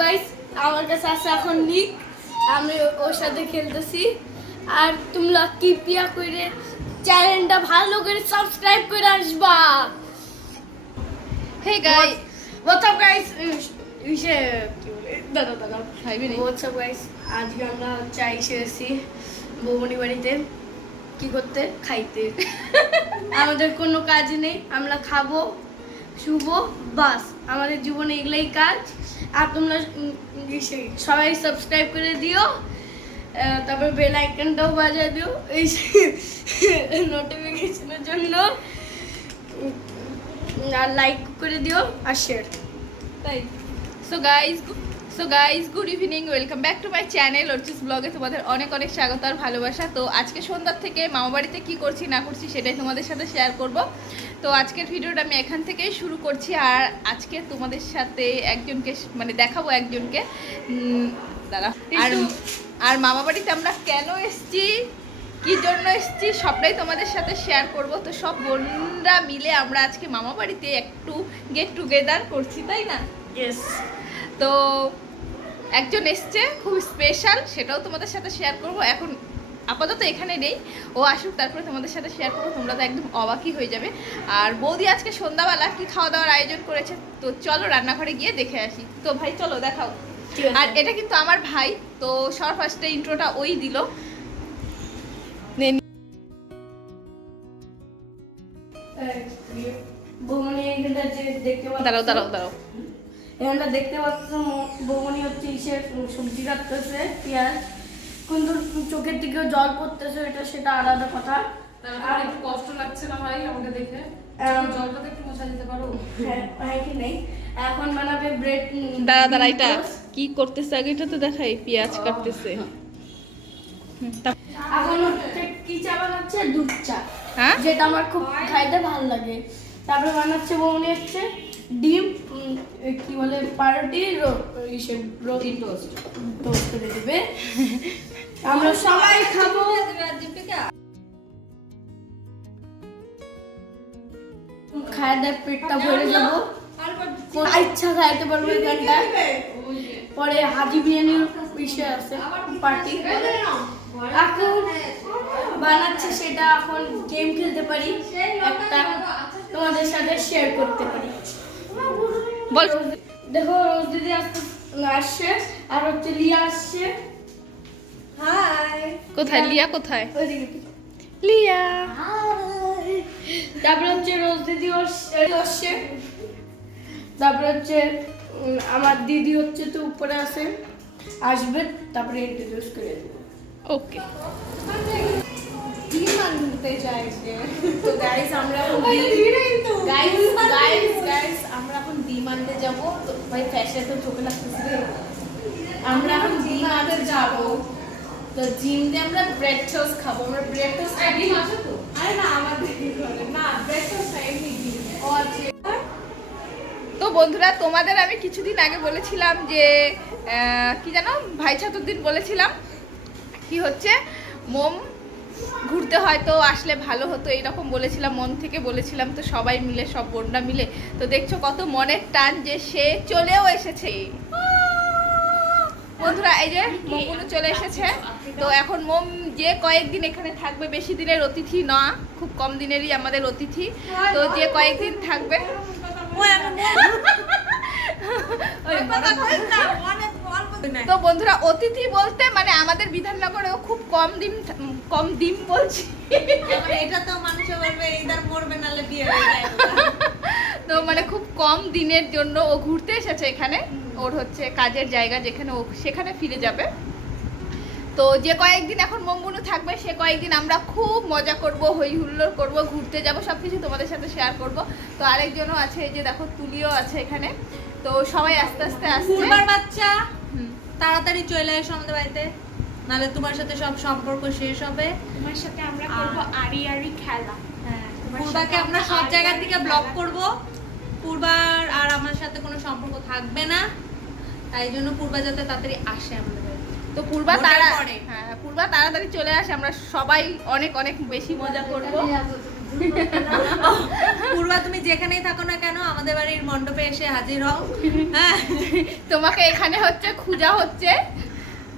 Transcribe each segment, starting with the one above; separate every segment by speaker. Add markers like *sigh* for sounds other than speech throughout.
Speaker 1: Guys আমার কাছে আছে এখন নিক আমি ওর সাথে খেলতেছি। আর তোমরা কিপিয়া করে চ্যানেলটা ভালো করে সাবস্ক্রাইব করে আসবা।
Speaker 2: Hey guy
Speaker 1: what's up guys ইসে দাদা দাদা
Speaker 2: খাইবি নি?
Speaker 1: হোয়াটস আপ গাইস আজকে আমরা এসেছি বৌমনি বাড়িতে। কি করতে? খাইতে। *laughs* আমাদের কোনো কাজ নেই আমরা খাব শুভ বাস। আমাদের জীবনে এগুলাই কাজ। আর তোমরা সবাই সাবস্ক্রাইব করে দিও। তারপরে বেল আইকনটাও বাজিয়ে দিও। এই নোটিফিকেশনের জন্য। আর লাইক করে দিও আর শেয়ার
Speaker 2: তাই। So guys so guys good evening welcome back to my channel অর্চিস ব্লগে তোমাদের অনেক অনেক স্বাগত আর ভালোবাসা। তো আজকে সন্ধ্যার থেকে মামা বাড়িতে কি করছি না করছি সেটাই তোমাদের সাথে শেয়ার করব। তো আজকের ভিডিওটা আমি এখান থেকেই শুরু করছি আর আজকে তোমাদের সাথে একজনকে মানে দেখাবো একজনকে। দাঁড়া। আর আর মামা বাড়িতে আমরা কেন এসছি কি জন্য এসছি সবটাই তোমাদের সাথে শেয়ার করব। তো সব বোনরা মিলে আমরা আজকে মামা বাড়িতে একটু গেট টুগেদার করছি তাই না? তো একজন এসছে খুব স্পেশাল সেটাও তোমাদের সাথে শেয়ার করব। এখন আপাতত এখানে নেই। ও আসুক তারপরে তোমাদের সাথে শেয়ার করব তোমরা তো একদম অবাকই হয়ে যাবে। আর বৌদি আজকে সন্ধ্যাবেলা কি খাওয়া দাওয়ার আয়োজন করেছে? তো চলো রান্নাঘরে গিয়ে দেখে আসি। তো ভাই চলো দেখাও। আর এটা কিন্তু আমার ভাই তো সবার ফার্স্টে ইন্ট্রোটা ওই দিল। দাঁড়াও দাঁড়াও দাঁড়াও।
Speaker 1: এখানটা দেখতে পাচ্ছ বৌমনি হচ্ছে ইসে সবজি কাটতেছে পেঁয়াজ। কিন্তু চোখের দিকেও জল পড়তেছে এটা সেটা আলাদা কথা।
Speaker 3: আর একটু কষ্ট লাগছে না ভাই আমাকে দেখে? জলটা তো একটু মোছা দিতে পারো?
Speaker 1: হ্যাঁ হ্যাঁ কি নেই। এখন বানাবে ব্রেড
Speaker 2: দাঁড়া দাঁড়া এটা কি করতেছে? আগে এটা তো দেখাই পেঁয়াজ কাটতেছে।
Speaker 1: এখন হচ্ছে কি চা বানাচ্ছে? দুধ চা।
Speaker 2: হ্যাঁ?
Speaker 1: যেটা আমার খুব খাইতে ভালো লাগে। তারপরে বানাচ্ছে বৌমনি হচ্ছে ডিম কি বলে পাউরুটি ইসে
Speaker 3: টোস্ট।
Speaker 1: টোস্ট করে দেবে। আমরা সবাই খাব। খায় দেয় পেটটা ভরে যাব। কোন ইচ্ছা খাইতে পারব এখানটায় পরে হাজি বিরিয়ানির বিষয় আছে পার্টি। এখন বানাচ্ছে সেটা এখন গেম খেলতে পারি। একটা তোমাদের সাথে শেয়ার করতে পারি।
Speaker 2: বল।
Speaker 1: দেখো দিদি আসছে আর হচ্ছে লিয়া আসছে। হাই
Speaker 2: কোথায়? লিয়া কোথায়? লিয়া।
Speaker 1: তারপরে হচ্ছে রোজ দিদি আসছে। তারপরে হচ্ছে আমার দিদি হচ্ছে তো উপরে আছে। আসবে তারপরে ইন্ট্রোডিউস করে দেবো।
Speaker 2: ওকে
Speaker 3: ডিম আনতে চাইছে? *laughs* তো গাইস আমরা
Speaker 4: গাইস গাইস গাইস আমরা এখন ডিম আনতে যাব। তো ভাই ফ্যাশনে তো চোখে লাগতেছে আমরা এখন ডিম আনতে যাব। তো জিম দিয়ে আমরা ব্রেড টোস্ট খাব। আমরা ব্রেড টোস্ট
Speaker 3: ডিম আছে তো?
Speaker 4: আরে না আমাদের না ব্রেড টোস্ট এমনি ডিম ও
Speaker 2: তো বন্ধুরা তোমাদের আমি কিছুদিন আগে বলেছিলাম যে কি জানো? ভাই দিন বলেছিলাম। কি হচ্ছে? মোম ঘুরতে হয়তো আসলে ভালো হতো এইরকম বলেছিলাম মন থেকে বলেছিলাম তো সবাই মিলে সব বোনরা মিলে। তো দেখছ কত মনের টান যে সে চলেও এসেছে। বন্ধুরা এই যে মোমগুলো চলে এসেছে। তো এখন মোম যে কয়েকদিন এখানে থাকবে বেশি দিনের অতিথি না খুব কম দিনেরই আমাদের অতিথি। তো যে কয়েকদিন থাকবে তো বন্ধুরা অতিথি বলতে মানে আমাদের বিধাননগরেও খুব কম দিন কম দিন বলছি।
Speaker 4: এটা তো মানুষ বলবে এইদার মরবে নালে বিয়ে হয়ে যায়
Speaker 2: তো মানে খুব কম দিনের জন্য ও ঘুরতে এসেছে এখানে। ওর হচ্ছে কাজের জায়গা যেখানে ও সেখানে ফিরে যাবে। তো যে কয়েকদিন এখন মঙ্গুনু থাকবে সে কয়েকদিন আমরা খুব মজা করব হই হুল্লোড় করব ঘুরতে যাব সব কিছু তোমাদের সাথে শেয়ার করব। তো আরেকজনও আছে এই যে দেখো তুলিও আছে এখানে। তো সবাই আস্তে আস্তে আসছে।
Speaker 4: বাচ্চা। তাড়াতাড়ি চলে এসো আমাদের বাড়িতে। নালে তোমার সাথে সব সম্পর্ক শেষ হবে।
Speaker 1: তোমার সাথে আমরা
Speaker 4: করব
Speaker 1: আড়ি আড়ি খেলা।
Speaker 4: হ্যাঁ পূর্বাকে আমরা সব জায়গা থেকে ব্লক করব। পূর্বার আর আমার সাথে কোনো সম্পর্ক থাকবে না। তাই জন্য পূর্বা যাতে তাড়াতাড়ি আসে আমাদের বাড়িতে।
Speaker 2: তো পূর্বা তারা হ্যাঁ পূর্বা তাড়াতাড়ি চলে আসে। আমরা সবাই অনেক অনেক বেশি মজা করব। *laughs*
Speaker 5: পূর্বা তুমি যেখানেই থাকো না কেন আমাদের বাড়ির মণ্ডপে এসে হাজির হও। হ্যাঁ।
Speaker 2: তোমাকে এখানে হচ্ছে খোঁজা হচ্ছে।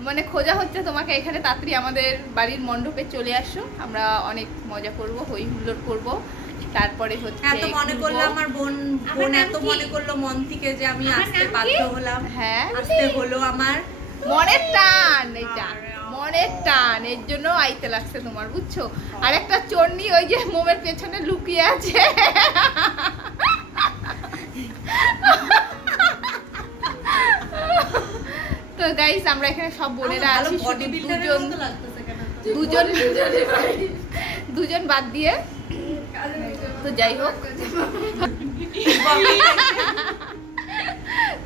Speaker 2: মানে খোঁজা হচ্ছে তোমাকে এখানে তাড়াতাড়ি আমাদের বাড়ির মণ্ডপে চলে আসো। আমরা অনেক মজা করব হই হুল্লোড় করব। তারপরে হচ্ছে
Speaker 5: এত মনে করল আমার বোন বোন এত মনে করল মন থেকে যে আমি আসতে বাধ্য হলাম।
Speaker 2: হ্যাঁ।
Speaker 5: আসতে হলো আমার।
Speaker 2: মনের টান এটা মনের টান এর জন্য আইতে লাগছে তোমার বুঝছ? আর একটা চন্ডি ওই যে মোমের পেছনে লুকিয়ে আছে। তো গাইস আমরা এখানে সব বোনেরা আছি দুজন দুজন দুজন বাদ দিয়ে। তো যাই হোক।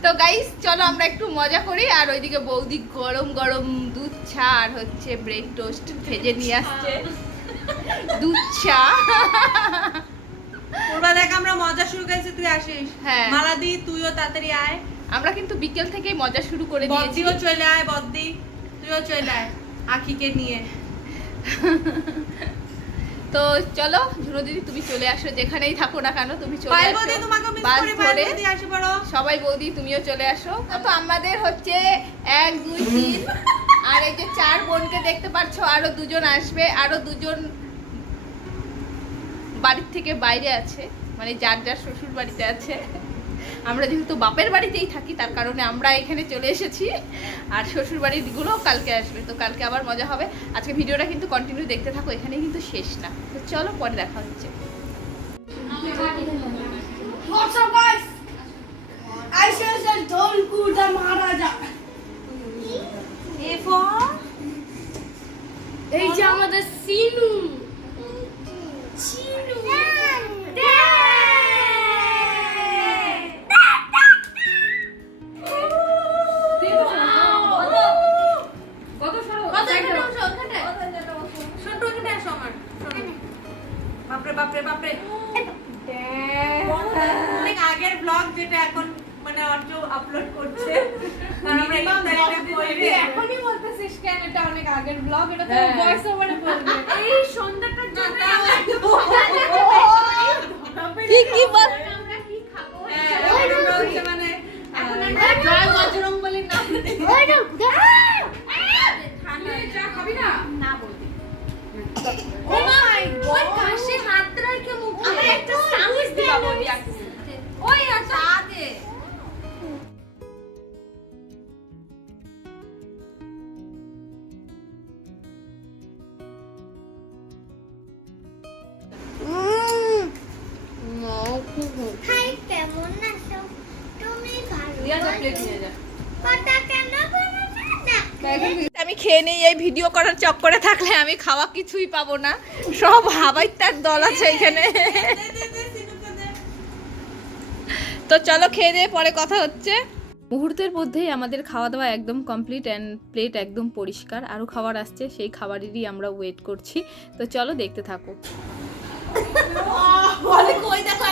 Speaker 2: তো গাইস চলো আমরা একটু মজা করি আর ওইদিকে বৌদি গরম গরম দুধ চা আর হচ্ছে ব্রেড টোস্ট ভেজে নিয়ে আসছে। দুধ চা।
Speaker 5: দেখ আমরা মজা শুরু করেছি তুই আসিস।
Speaker 2: হ্যাঁ।
Speaker 5: মালাদি তুইও তাড়াতাড়ি আয়।
Speaker 2: আমরা কিন্তু বিকেল থেকেই মজা শুরু করে দিয়েছি।
Speaker 5: বদ্দিও চলে আয় বদ্দি। তুইও চলে আয় আখিকে নিয়ে।
Speaker 2: তো চলো ঝুনো দিদি তুমি চলে আসো যেখানেই থাকো না কেন তুমি চলে আসো।
Speaker 5: বৌদি তোমাকে মিস
Speaker 2: বাস ধরে সবাই বৌদি তুমিও চলে আসো। তো আমাদের হচ্ছে এক দুই তিন। আর এই যে চার বোনকে দেখতে পাচ্ছ, আরও দুজন আসবে, আরও দুজন বাড়ির থেকে বাইরে আছে মানে যার যার শ্বশুর বাড়িতে আছে। আমরা যেহেতু বাপের বাড়িতেই থাকি, তার কারণে আমরা এখানে চলে এসেছি। আর শ্বশুর বাড়িগুলো কালকে আসবে, তো কালকে আবার মজা হবে। আজকে ভিডিওটা কিন্তু কন্টিনিউ দেখতে থাকো, এখানেই কিন্তু শেষ না। তো চলো, পরে দেখা হচ্ছে।
Speaker 5: আমার শোনো। বাপরে বাপরে বাপরে। অনেক আগের ব্লগ যেটা এখন আপলোড করছে। *laughs* আমরা এই
Speaker 4: এখনই বলতেছিস কেন? এটা অনেক আগের ব্লগ এটা তো
Speaker 3: হ্যাঁ।
Speaker 4: ভয়েস ওভারে বলবে। *laughs*
Speaker 2: আমি খেয়ে নেই এই ভিডিও করার চক্করে থাকলে আমি খাওয়া কিছুই পাবো না। সব হাবাই তার দল আছে এখানে। তো চলো খেয়ে দিয়ে পরে কথা হচ্ছে। মুহূর্তের মধ্যেই আমাদের খাওয়া দাওয়া একদম কমপ্লিট অ্যান্ড প্লেট একদম পরিষ্কার। আরও খাবার আসছে সেই খাবারেরই আমরা ওয়েট করছি। তো চলো দেখতে থাকো।
Speaker 5: বলে কই দেখো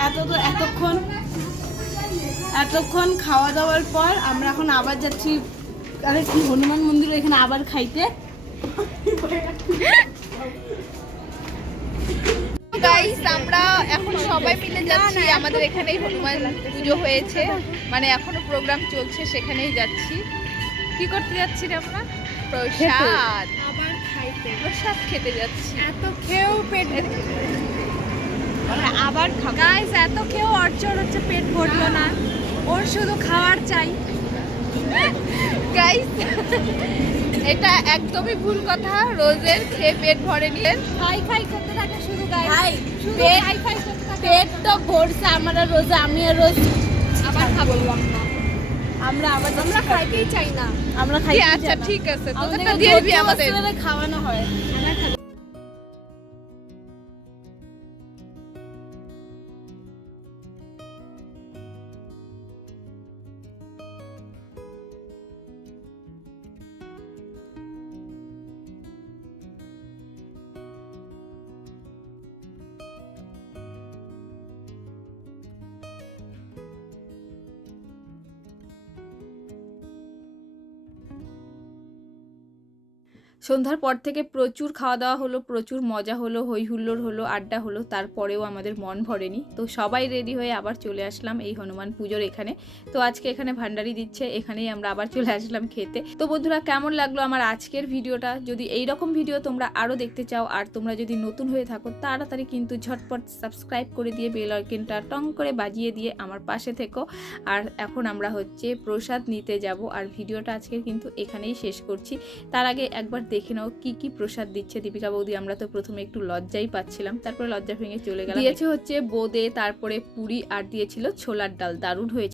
Speaker 1: এত তো এতক্ষণ এতক্ষণ খাওয়া দাওয়ার পর আমরা এখন আবার যাচ্ছি হনুমান মন্দির এখানে আবার খাইতে?
Speaker 2: গাইস আমরা এখন সবাই মিলে যাচ্ছি। আমাদের এখানেই হনুমান পুজো হয়েছে। মানে এখনও প্রোগ্রাম চলছে সেখানেই যাচ্ছি। কি করতে যাচ্ছি রে আমরা? প্রসাদ।
Speaker 1: আবার খাইতে।
Speaker 2: প্রসাদ খেতে যাচ্ছি।
Speaker 1: এত খেয়েও পেট
Speaker 2: আবার
Speaker 5: গাইস এত কেউ অর্চর হচ্ছে পেট ভরলো না। ওর শুধু খাওয়ার চাই।
Speaker 2: গাইস এটা একদমই ভুল কথা রোজের খেয়ে পেট ভরে নিলেন
Speaker 1: হাই ফাই করতে থাকে শুধু হাই খাই পেট পেট তো ভরছে আমার রোজে আমি আর রোজ
Speaker 2: আবার খাব।
Speaker 1: আমরা আবার আমরা খাইতেই চাই না। আমরা খাই
Speaker 2: আচ্ছা ঠিক আছে তোদেরটা দিয়ে দিবি আমাদের।
Speaker 1: খাওয়ানো হয়।
Speaker 6: সন্ধ্যার পর থেকে প্রচুর খাওয়া দাওয়া হলো, প্রচুর মজা হলো হই হুল্লোড় হলো, আড্ডা হলো, তারপরেও আমাদের মন ভরেনি। তো সবাই রেডি হয়ে আবার চলে আসলাম এই হনুমান পুজোর এখানে। তো আজকে এখানে ভান্ডারি দিচ্ছে, এখানেই আমরা আবার চলে আসলাম খেতে। তো বন্ধুরা, কেমন লাগল আমার আজকের ভিডিওটা? যদি এই রকম ভিডিও তোমরা আরও দেখতে চাও আর তোমরা যদি নতুন হয়ে থাকো, তাড়াতাড়ি কিন্তু ঝটপট সাবস্ক্রাইব করে দিয়ে বেল আইকনটা টং করে বাজিয়ে দিয়ে আমার পাশে থেকো। আর এখন আমরা হচ্ছে প্রসাদ নিতে যাব, আর ভিডিওটা আজকের কিন্তু এখানেই শেষ করছি। তার আগে একবার দেখে নাও কি কি প্রসাদ দিচ্ছে দীপিকা বৌদি। আমরা তো প্রথমে একটু লজ্জাই পাচ্ছিলাম তারপরে লজ্জা ভেঙে চলে গেলাম। দিয়েছে হচ্ছে বোদে তারপরে পুরি আর দিয়েছিল ছোলার ডাল। দারুণ হয়েছে।